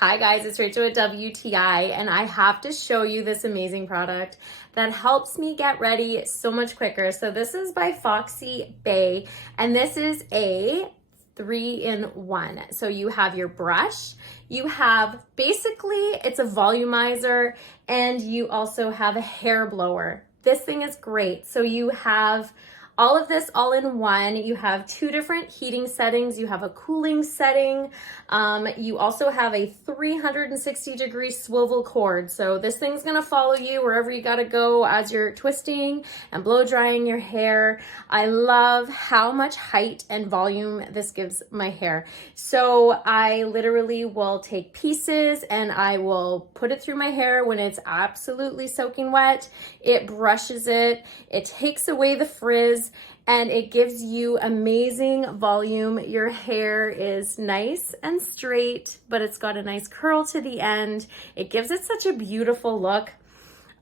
Hi guys, it's Rachel at WTI, and I have to show you this amazing product that helps me get ready so much quicker. So this is by Foxybae, and this is a 3-in-1. So you have your brush, you have basically, it's a volumizer, and you also have a hair blower. This thing is great. So you have all of this all in one. You have 2 different heating settings. You have a cooling setting. You also have a 360-degree swivel cord. So this thing's gonna follow you wherever you gotta go as you're twisting and blow drying your hair. I love how much height and volume this gives my hair. So I literally will take pieces and I will put it through my hair when it's absolutely soaking wet. It brushes it, it takes away the frizz, and it gives you amazing volume. Your hair is nice and straight, but it's got a nice curl to the end. It gives it such a beautiful look.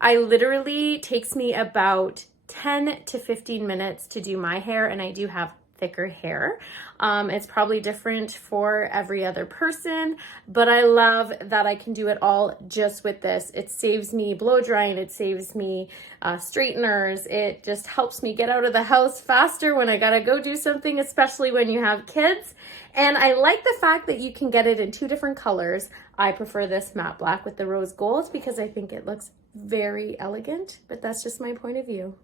I literally takes me about 10 to 15 minutes to do my hair, and I do have thicker hair. It's probably different for every other person, but I love that I can do it all just with this. It saves me blow drying, it saves me straighteners, it just helps me get out of the house faster when I gotta go do something, especially when you have kids. And I like the fact that you can get it in 2 different colors. I prefer this matte black with the rose gold because I think it looks very elegant, but that's just my point of view.